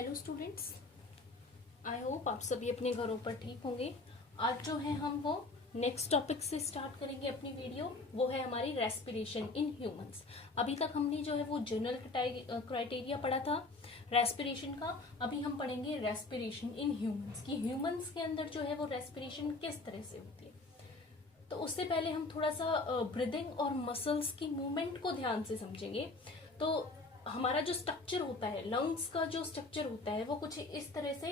Hello students, I hope आप सभी अपने घरों पर ठीक होंगे। आज जो है हम वो नेक्स्ट टॉपिक से स्टार्ट करेंगे अपनी वीडियो। वो है हमारी रेस्पिरेशन इन ह्यूमंस। अभी तक हमने जो है वो जनरल क्राइटेरिया पढ़ा था रेस्पिरेशन का। अभी हम पढ़ेंगे रेस्पिरेशन इन ह्यूमंस कि ह्यूमंस के अंदर जो है वो रेस्पिरेशन किस तरह से होती है। तो उससे पहले हम थोड़ा सा ब्रीदिंग और मसल्स की मूवमेंट को ध्यान से समझेंगे। तो हमारा जो स्ट्रक्चर होता है, लंग्स का जो स्ट्रक्चर होता है वो कुछ इस तरह से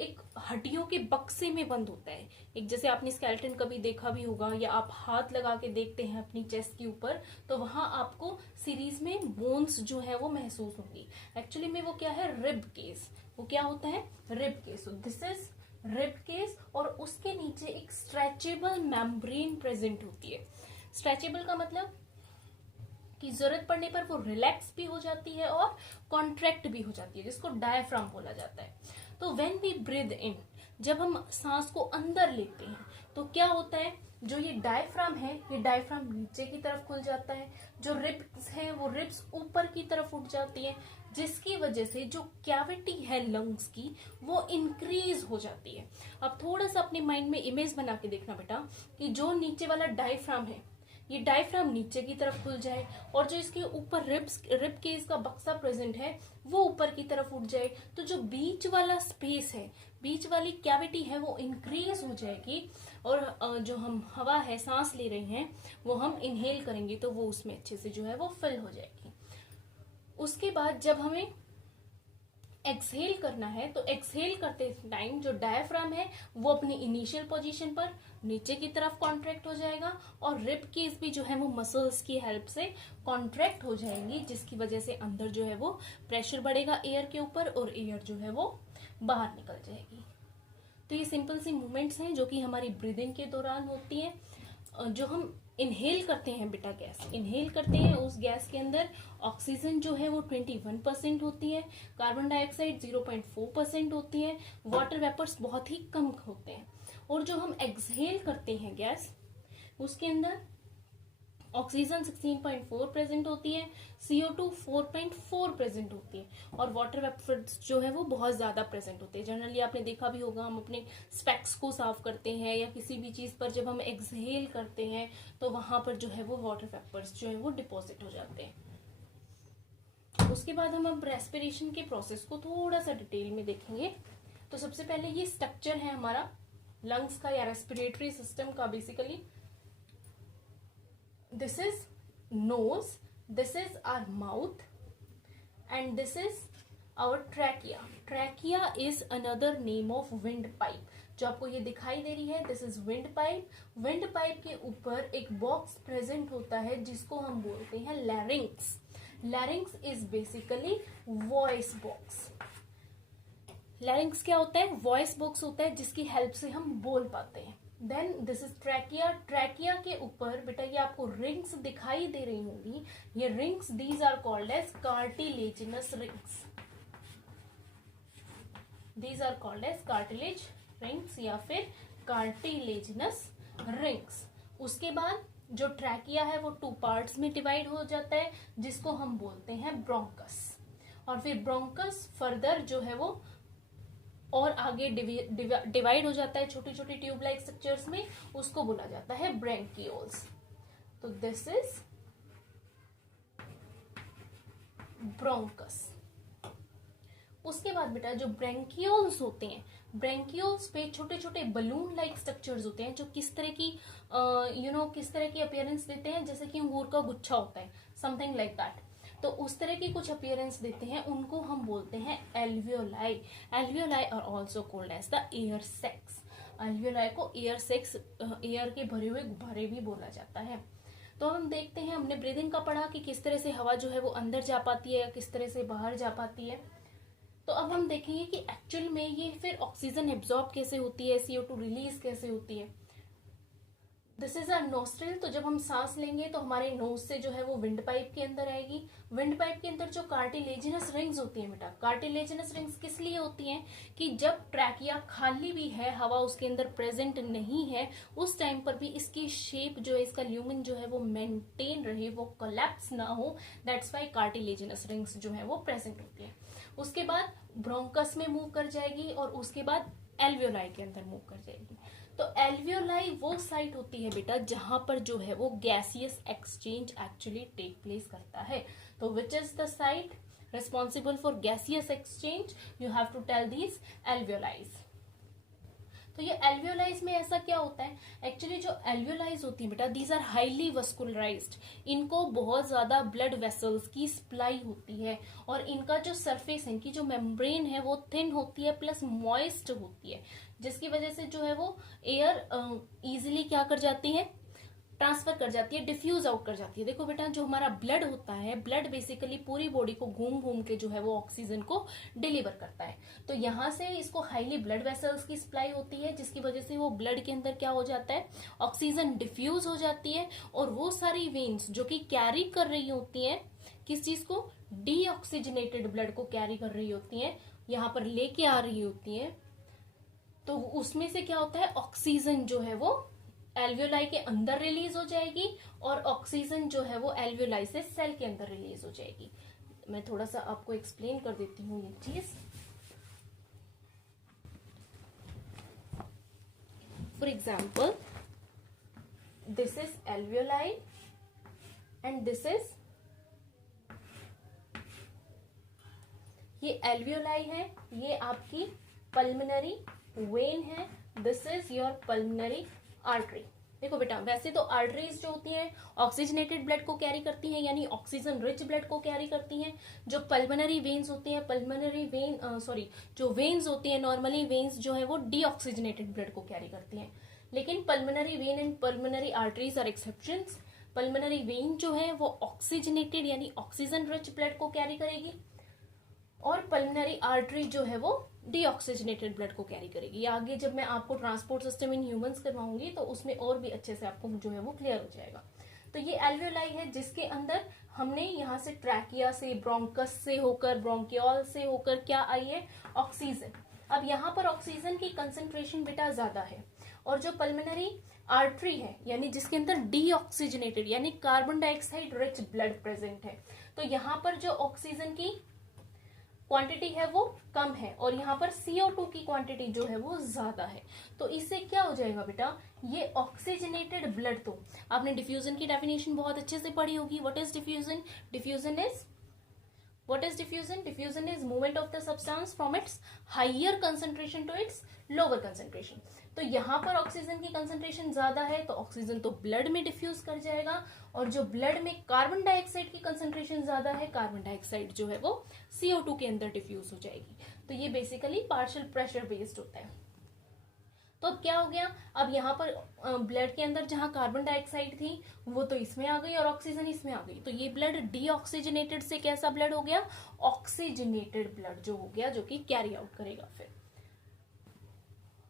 एक हड्डियों के बक्से में बंद होता है। एक जैसे आपने स्केलेटन कभी देखा भी होगा या आप हाथ लगा के देखते हैं अपनी चेस्ट के ऊपर, तो वहां आपको सीरीज में बोन्स जो है वो महसूस होंगी। एक्चुअली में वो क्या है, रिब केस। वो क्या होता है, rib cage. This is rib cage. और उसके नीचे एक स्ट्रेचेबल मेम्ब्रेन प्रेजेंट होती है। स्ट्रेचेबल का मतलब कि जरूरत पड़ने पर वो रिलैक्स भी हो जाती है और कॉन्ट्रैक्ट भी हो जाती है, जिसको डायफ्राम बोला जाता है। तो व्हेन वी ब्रीद इन, जब हम सांस को अंदर लेते हैं तो क्या होता है, जो ये डायफ्राम है ये डायफ्राम नीचे की तरफ खुल जाता है। जो रिब्स है वो रिब्स ऊपर की तरफ उठ जाती है, जिसकी वजह से जो कैविटी है लंग्स की वो इंक्रीज हो जाती है। अब थोड़ा सा अपने माइंड में इमेज बना के देखना बेटा कि जो नीचे वाला डायफ्राम है ये डायफ्राम नीचे की तरफ खुल जाए और जो इसके ऊपर रिब केस का बक्सा प्रेजेंट है वो ऊपर की तरफ उठ जाए। तो जो बीच वाला स्पेस है, बीच वाली कैविटी है वो इंक्रीज हो जाएगी और जो हम हवा है सांस ले रहे हैं वो हम इनहेल करेंगे तो वो उसमें अच्छे से जो है वो फिल हो जाएगी। उसके बाद जब हमें एक्सहेल करना है तो एक्सहेल करते टाइम जो डायफ्राम है वो अपनी इनिशियल पोजीशन पर नीचे की तरफ कॉन्ट्रैक्ट हो जाएगा और रिब केस भी जो है वो मसल्स की हेल्प से कॉन्ट्रैक्ट हो जाएंगी, जिसकी वजह से अंदर जो है वो प्रेशर बढ़ेगा एयर के ऊपर और एयर जो है वो बाहर निकल जाएगी। तो ये सिंपल सी मूवमेंट्स हैं जो कि हमारी ब्रीदिंग के दौरान होती है। जो हम इनहेल करते हैं बेटा, गैस इनहेल करते हैं, उस गैस के अंदर ऑक्सीजन जो है वो 21% होती है, कार्बन डाइऑक्साइड 0.4% होती है, वाटर वेपर्स बहुत ही कम होते हैं। और जो हम एक्सहेल करते हैं गैस, उसके अंदर ऑक्सीजन 16.4 प्रेजेंट होती है, CO2 4.4 प्रेजेंट होती है और वाटर वेपर्स जो है वो बहुत ज्यादा प्रेजेंट होते हैं। जनरली आपने देखा भी होगा, हम अपने स्पेक्स को साफ करते हैं या किसी भी चीज पर जब हम एक्सहेल करते हैं तो वहां पर जो है वो वाटर वेपर्स जो है वो डिपॉजिट हो जाते हैं। उसके बाद हम अब रेस्पिरेशन के प्रोसेस को थोड़ा सा डिटेल में देखेंगे। तो सबसे पहले ये स्ट्रक्चर है हमारा लंग्स का या रेस्पिरेटरी सिस्टम का। Basically this is nose, this is our mouth and this is our trachea. Trachea is another name of windpipe. जो आपको ये दिखाई दे रही है this is windpipe. windpipe के ऊपर एक बॉक्स प्रेजेंट होता है जिसको हम बोलते हैं larynx. larynx is basically voice box. larynx क्या होता है, वॉइस बॉक्स होता है जिसकी हेल्प से हम बोल पाते हैं। Then this is trachea. Trachea के ऊपर बेटा ये आपको रिंग्स दिखाई दे रही होंगी, ये rings these are called as cartilaginous rings. These are called as cartilage rings या फिर कार्टिलेजिनस रिंग्स। उसके बाद जो ट्रैकिया है वो 2 पार्ट्स में डिवाइड हो जाता है जिसको हम बोलते हैं ब्रोंकस। और फिर ब्रोंकस फर्दर जो है वो और आगे डिवाइड हो जाता है छोटी छोटी ट्यूब लाइक स्ट्रक्चर्स में, उसको बोला जाता है ब्रेंकियोल्स। तो दिस इज ब्रोंकस। उसके बाद बेटा जो ब्रेंकियोल्स होते हैं, ब्रेंकियोल्स पे छोटे छोटे बलून लाइक स्ट्रक्चर्स होते हैं जो किस तरह की किस तरह की अपीयरेंस देते हैं, जैसे कि अंगूर का गुच्छा होता है, समथिंग लाइक दैट। तो उस तरह की कुछ अपीयरेंस देते हैं, उनको हम बोलते हैं alveoli. Alveoli are also called as the air sacs. Alveoli को एयर सेक्स, एयर के भरे हुए गुब्बारे भी बोला जाता है। तो हम देखते हैं, हमने ब्रीदिंग का पढ़ा कि किस तरह से हवा जो है वो अंदर जा पाती है या किस तरह से बाहर जा पाती है। तो अब हम देखेंगे कि एक्चुअल में ये फिर ऑक्सीजन एब्जॉर्ब कैसे होती है, CO2 रिलीज कैसे होती है। This is our nostril. तो जब हम सांस लेंगे तो हमारे नोज से जो है वो विंड पाइप के अंदर आएगी। विंड पाइप के अंदर जो कार्टिलेजिनस रिंग्स होती है बेटा, कार्टिलेजिनस रिंग्स किस लिए होती हैं कि जब ट्रैकिया खाली भी है, हवा उसके अंदर प्रेजेंट नहीं है, उस टाइम पर भी इसकी शेप जो है, इसका ल्यूमन जो है वो मेंटेन रहे, वो कोलैप्स ना हो। दैट्स वाई कार्टिलेजिनस रिंग्स जो है वो प्रेजेंट होती है। उसके बाद ब्रोंकस में मूव कर जाएगी और उसके बाद एल्वियोलाई के अंदर मूव कर जाएगी। तो एल्वियोलाई वो साइट होती है बेटा जहां पर जो है वो gaseous exchange actually take place करता है। तो which is the site responsible for gaseous exchange? You have to tell these alveolis. तो ये एल्वियोलाइज में ऐसा क्या होता है, एक्चुअली जो एल्वियोलाइज होती है बेटा, दीज आर हाईली वस्कुलराइज्ड। इनको बहुत ज्यादा ब्लड वेसल्स की सप्लाई होती है और इनका जो सरफेस है, इनकी जो मेम्ब्रेन है वो थिन होती है प्लस मॉइस्ट होती है, जिसकी वजह से जो है वो एयर इजिली क्या कर जाती है, ट्रांसफर कर जाती है, डिफ्यूज आउट कर जाती है। देखो बेटा, जो हमारा ब्लड होता है, ब्लड बेसिकली पूरी बॉडी को घूम घूम के जो है वो ऑक्सीजन को डिलीवर करता है। तो यहाँ से इसको हाईली ब्लड वेसल्स की सप्लाई होती है, जिसकी वजह से वो ब्लड के अंदर क्या हो जाता है, ऑक्सीजन डिफ्यूज हो जाती है। और वो सारी वेन्स जो कि कैरी कर रही होती हैं किस चीज को, डीऑक्सीजनेटेड ब्लड को कैरी कर रही होती हैं, यहाँ पर लेके आ रही होती हैं। तो उसमें से क्या होता है, ऑक्सीजन जो है वो एल्वियोलाई के अंदर रिलीज हो जाएगी और ऑक्सीजन जो है वो एल्वियोलाई से सेल के अंदर रिलीज हो जाएगी। मैं थोड़ा सा आपको एक्सप्लेन कर देती हूँ ये चीज। For example, this is alveoli and this is, ये एल्वियोलाई है, ये आपकी पल्मोनरी वेन है, this is your pulmonary artery. देखो बेटा, वैसे तो आर्टरीज जो होती हैं ऑक्सीजनेटेड ब्लड को कैरी करती हैं, यानी ऑक्सीजन रिच ब्लड को कैरी करती हैं। जो पल्मोनरी वेन्स होती हैं, पल्मोनरी वेन जो वेन्स होती हैं, नॉर्मली वेन्स जो है वो डीऑक्सीजनेटेड ब्लड को कैरी करती हैं। लेकिन pulmonary vein and pulmonary arteries are exceptions. Pulmonary vein जो है वो ऑक्सीजनेटेड यानी ऑक्सीजन रिच ब्लड को कैरी करेगी और पल्मोनरी आर्टरी जो है वो डीऑक्सीजनेटेड ब्लड को कैरी करेगी। या आगे जब मैं आपको ट्रांसपोर्ट सिस्टम इन ह्यूमंस करवाऊंगी तो उसमें और भी अच्छे से आपको जो है वो क्लियर हो जाएगा। तो ये एल्वियोलाई है जिसके अंदर हमने यहाँ से ट्रैकिया से, ब्रोंकस से होकर, ब्रोंकियोल से होकर क्या आई है, ऑक्सीजन। अब यहाँ पर ऑक्सीजन की कंसेंट्रेशन बेटा ज्यादा है और जो पल्मोनरी आर्टरी है यानी जिसके अंदर डीऑक्सीजनेटेड यानी carbon dioxide rich blood present है, तो यहाँ पर जो ऑक्सीजन की क्वांटिटी है वो कम है और यहाँ पर CO2 की क्वांटिटी जो है वो ज्यादा है। तो इससे क्या हो जाएगा बेटा, ये ऑक्सीजनेटेड ब्लड, तो आपने डिफ्यूजन की डेफिनेशन बहुत अच्छे से पढ़ी होगी। What is diffusion? Diffusion is, what is diffusion? Diffusion is movement of the substance from its higher concentration to its lower concentration। तो यहाँ पर ऑक्सीजन की कंसेंट्रेशन ज्यादा है तो ऑक्सीजन तो ब्लड में डिफ्यूज कर जाएगा और जो ब्लड में कार्बन डाइऑक्साइड की कंसेंट्रेशन ज्यादा है, कार्बन डाइऑक्साइड जो है वो CO2 के अंदर डिफ्यूज हो जाएगी। तो ये बेसिकली पार्शियल प्रेशर बेस्ड होता है। तो अब क्या हो गया, अब यहाँ पर ब्लड के अंदर जहां कार्बन डाइऑक्साइड थी वो तो इसमें आ गई और ऑक्सीजन इसमें आ गई, तो ये ब्लड डीऑक्सीजनेटेड से कैसा ब्लड हो गया, ऑक्सीजनेटेड ब्लड जो हो गया, जो कि कैरी आउट करेगा फिर।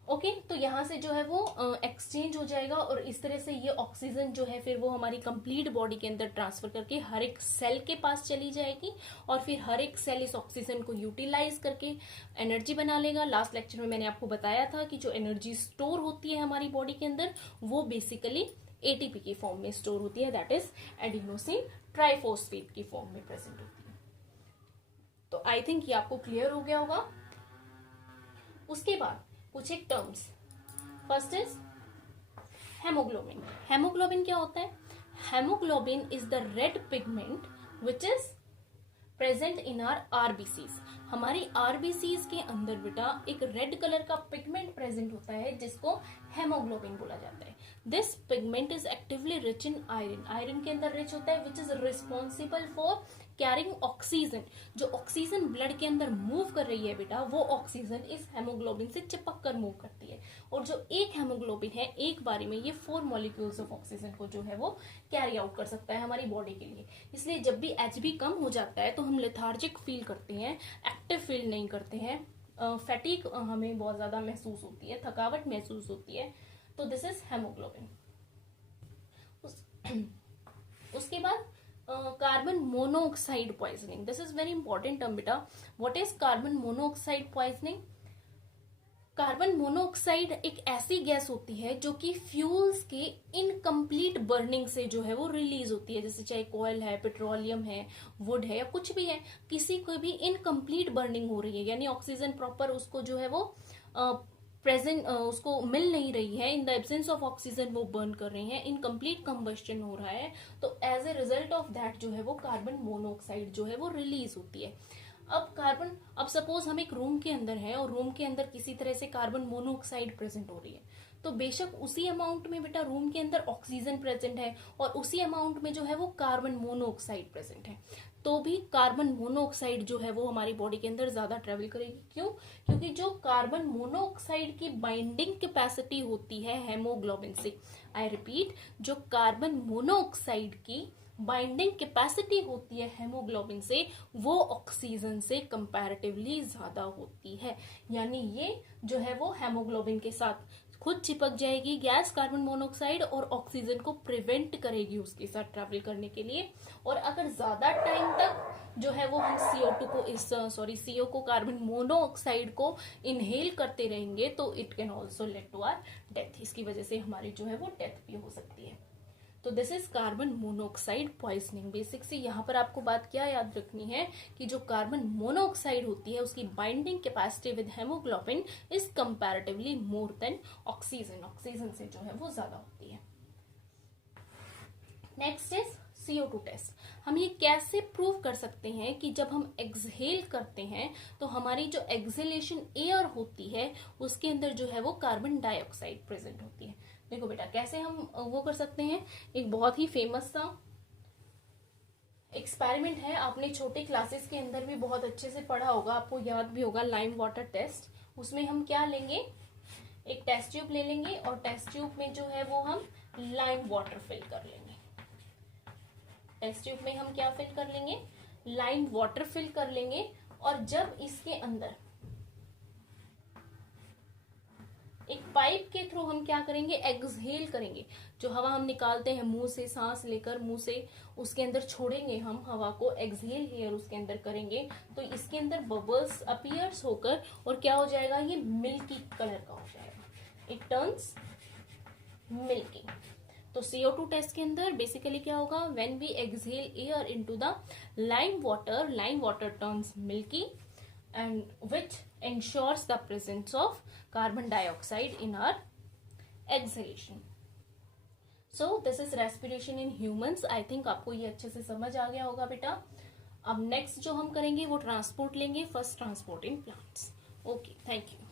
ओके तो यहाँ से जो है वो एक्सचेंज हो जाएगा और इस तरह से ये ऑक्सीजन जो है फिर वो हमारी कंप्लीट बॉडी के अंदर ट्रांसफर करके हर एक सेल के पास चली जाएगी और फिर हर एक सेल इस ऑक्सीजन को यूटिलाइज करके एनर्जी बना लेगा। लास्ट लेक्चर में मैंने आपको बताया था कि जो एनर्जी स्टोर होती है हमारी बॉडी के अंदर वो बेसिकली ATP की फॉर्म में स्टोर होती है, दैट इज एडिनोसिन ट्राइफॉस्फेट की फॉर्म में प्रेजेंट होती है। तो आई थिंक ये आपको क्लियर हो गया होगा। उसके बाद कुछ एक terms, first is haemoglobin. Haemoglobin क्या होता है, haemoglobin is the red pigment which is present in are RBCs। हमारी RBCs के अंदर बेटा एक रेड कलर का पिगमेंट प्रेजेंट होता है जिसको हेमोग्लोबिन बोला जाता है। This pigment is actively rich in iron, iron के अंदर रिच होता है which is responsible for carrying oxygen. जो ऑक्सीजन ब्लड के अंदर मूव कर रही है बेटा वो ऑक्सीजन इस हेमोग्लोबिन से चिपक कर मूव करती है और जो एक हेमोग्लोबिन है एक बारी में ये 4 मॉलिक्यूल्स ऑफ ऑक्सीजन को जो है वो कैरी आउट कर सकता है हमारी बॉडी के लिए। इसलिए जब भी HB कम हो जाता है तो हम लेथार्जिक फील करते हैं, एक्टिव फील नहीं करते हैं, फैटिक हमें बहुत ज्यादा महसूस होती है, थकावट महसूस होती है। तो दिस इज हेमोग्लोबिन। उसके बाद carbon monoxide poisoning, this is very important term बेटा। What is carbon monoxide poisoning? Carbon monoxide एक ऐसी गैस होती है जो कि फ्यूल्स के इनकम्प्लीट बर्निंग से जो है वो रिलीज होती है, जैसे चाहे कोयल है, पेट्रोलियम है, वुड है या कुछ भी है, किसी को भी इनकम्प्लीट बर्निंग हो रही है, यानी ऑक्सीजन प्रॉपर उसको जो है वो प्रेजेंट उसको मिल नहीं रही है, in the absence of oxygen वो बर्न कर रही है, इनकम्प्लीट कंबस्शन हो रहा है, तो as a result of that जो है वो कार्बन मोनोऑक्साइड जो है वो रिलीज होती है। अब सपोज हम एक रूम के अंदर हैं और रूम के अंदर किसी तरह से कार्बन मोनोऑक्साइड प्रेजेंट हो रही है, तो बेशक उसी अमाउंट में बेटा रूम के अंदर ऑक्सीजन प्रेजेंट है और उसी अमाउंट में जो है वो कार्बन मोनोऑक्साइड प्रेजेंट है, तो भी कार्बन मोनोऑक्साइड जो है वो हमारी बॉडी के अंदर ज्यादा ट्रेवल करेगी। क्यों? क्योंकि जो कार्बन मोनोऑक्साइड की बाइंडिंग कैपेसिटी होती है हेमोग्लोबिन से, आई रिपीट, जो कार्बन मोनोऑक्साइड की बाइंडिंग कैपेसिटी होती है हेमोग्लोबिन से, वो ऑक्सीजन से कंपैरेटिवली ज्यादा होती है, यानी ये जो है वो हेमोग्लोबिन के साथ खुद चिपक जाएगी गैस कार्बन मोनोऑक्साइड और ऑक्सीजन को प्रिवेंट करेगी उसके साथ ट्रैवल करने के लिए। और अगर ज्यादा टाइम तक जो है वो हम सीओ को कार्बन मोनोऑक्साइड को इनहेल करते रहेंगे तो it can also lead to our death, इसकी वजह से हमारी जो है वो डेथ भी हो सकती है। तो this is carbon monoxide poisoning. Basic से यहाँ पर आपको बात क्या याद रखनी है कि जो कार्बन मोनोऑक्साइड होती है उसकी binding capacity with haemoglobin is comparatively more than oxygen, oxygen से जो है वो ज्यादा होती है। Next is CO2 test. हम ये कैसे प्रूव कर सकते हैं कि जब हम एक्सहेल करते हैं तो हमारी जो एक्सहेलेशन एयर होती है उसके अंदर जो है वो कार्बन डाइऑक्साइड प्रेजेंट होती है। देखो बेटा कैसे हम वो कर सकते हैं, एक बहुत ही फेमस सा एक्सपेरिमेंट है, आपने छोटे क्लासेस के अंदर भी बहुत अच्छे से पढ़ा होगा, आपको याद भी होगा, लाइम वाटर टेस्ट। उसमें हम क्या लेंगे, एक टेस्ट ट्यूब ले लेंगे और टेस्ट ट्यूब में जो है वो हम लाइम वाटर फिल कर लेंगे। टेस्ट ट्यूब में हम क्या फिल कर लेंगे, लाइम वाटर फिल कर लेंगे, और जब इसके अंदर एक पाइप के थ्रू हम क्या करेंगे, एक्सहेल करेंगे, जो हवा हम निकालते हैं मुंह से, सांस लेकर मुंह से उसके अंदर छोड़ेंगे हम हवा को, एक्सहेल एयर उसके अंदर करेंगे, तो इसके अंदर बबल्स अपीयर्स होकर और क्या हो जाएगा, ये मिल्की कलर का हो जाएगा, इट टर्न्स मिल्की। तो CO2 टेस्ट के अंदर बेसिकली क्या होगा, when we exhale air into the lime water turns milky and which ensures the presence of carbon dioxide in our exhalation. So this is respiration in humans. I think आपको ये अच्छे से समझ आ गया होगा बेटा। अब नेक्स्ट जो हम करेंगे वो ट्रांसपोर्ट लेंगे, first transport in plants. Okay, thank you.